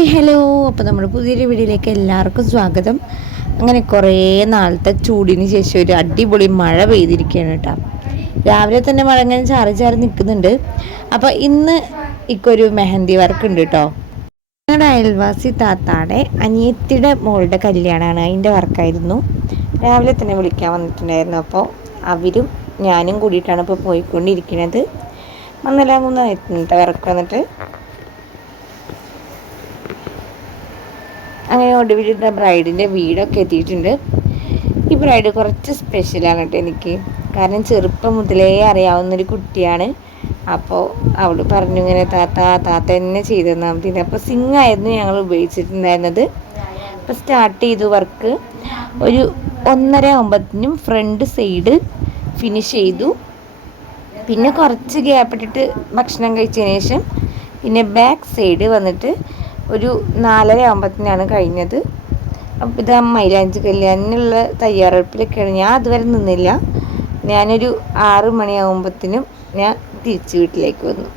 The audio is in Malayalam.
ഹായ് ഹലോ അപ്പോൾ നമ്മുടെ പുതിയൊരു വീഡിയോയിലേക്ക് എല്ലാവർക്കും സ്വാഗതം. അങ്ങനെ കുറേ നാളത്തെ ചൂടിന് ശേഷം ഒരു അടിപൊളി മഴ പെയ്തിരിക്കുകയാണ് കേട്ടോ. രാവിലെ തന്നെ മഴ ഇങ്ങനെ ചാറി ചാറി നിൽക്കുന്നുണ്ട്. അപ്പോൾ ഇന്ന് ഇക്കൊരു മെഹന്തി വർക്ക് ഉണ്ട് കേട്ടോ. ഞങ്ങളുടെ അയൽവാസി താത്താടെ അനിയത്തിയുടെ മോളുടെ കല്യാണമാണ് അതിന്റെ വർക്കായിരുന്നു രാവിലെ തന്നെ വിളിക്കാൻ വന്നിട്ടുണ്ടായിരുന്നു. അപ്പോൾ അവരും ഞാനും കൂടിയിട്ടാണ് ഇപ്പോൾ പോയിക്കൊണ്ടിരിക്കുന്നത് മന്നലാകുന്ന വർക്ക് വന്നിട്ട്? ഒടുവിലിട്ട ബ്രൈഡിന്റെ വീടൊക്കെ എത്തിയിട്ടുണ്ട്. ഈ ബ്രൈഡ് കുറച്ച് സ്പെഷ്യലാണ് കേട്ടോ എനിക്ക്. കാരണം ചെറുപ്പം മുതലേ അറിയാവുന്നൊരു കുട്ടിയാണ്. അപ്പോൾ അവൾ പറഞ്ഞു ഇങ്ങനെ താത്ത താത്ത തന്നെ ചെയ്തെന്നാൽ മതി. അപ്പോൾ സിങ് ആയിരുന്നു ഞങ്ങൾ ഉപയോഗിച്ചിട്ടുണ്ടായിരുന്നത്. അപ്പോൾ സ്റ്റാർട്ട് ചെയ്തു വർക്ക് ഒരു ഒന്നര ആകുമ്പത്തിനും ഫ്രണ്ട് സൈഡ് ഫിനിഷ് ചെയ്തു. പിന്നെ കുറച്ച് ഗ്യാപ്പ് ഇട്ടിട്ട് ഭക്ഷണം കഴിച്ചതിന് ശേഷം പിന്നെ ബാക്ക് സൈഡ് വന്നിട്ട് ഒരു നാലര ആകുമ്പത്തിനാണ് കഴിഞ്ഞത്. അപ്പം ഇത് മൈലാഞ്ചി കല്യാണിനുള്ള തയ്യാറെടുപ്പിലൊക്കെയാണ്. ഞാൻ അതുവരെ നിന്നില്ല. ഞാനൊരു ആറ് മണിയാകുമ്പത്തിനും ഞാൻ തിരിച്ച് വീട്ടിലേക്ക് വന്നു.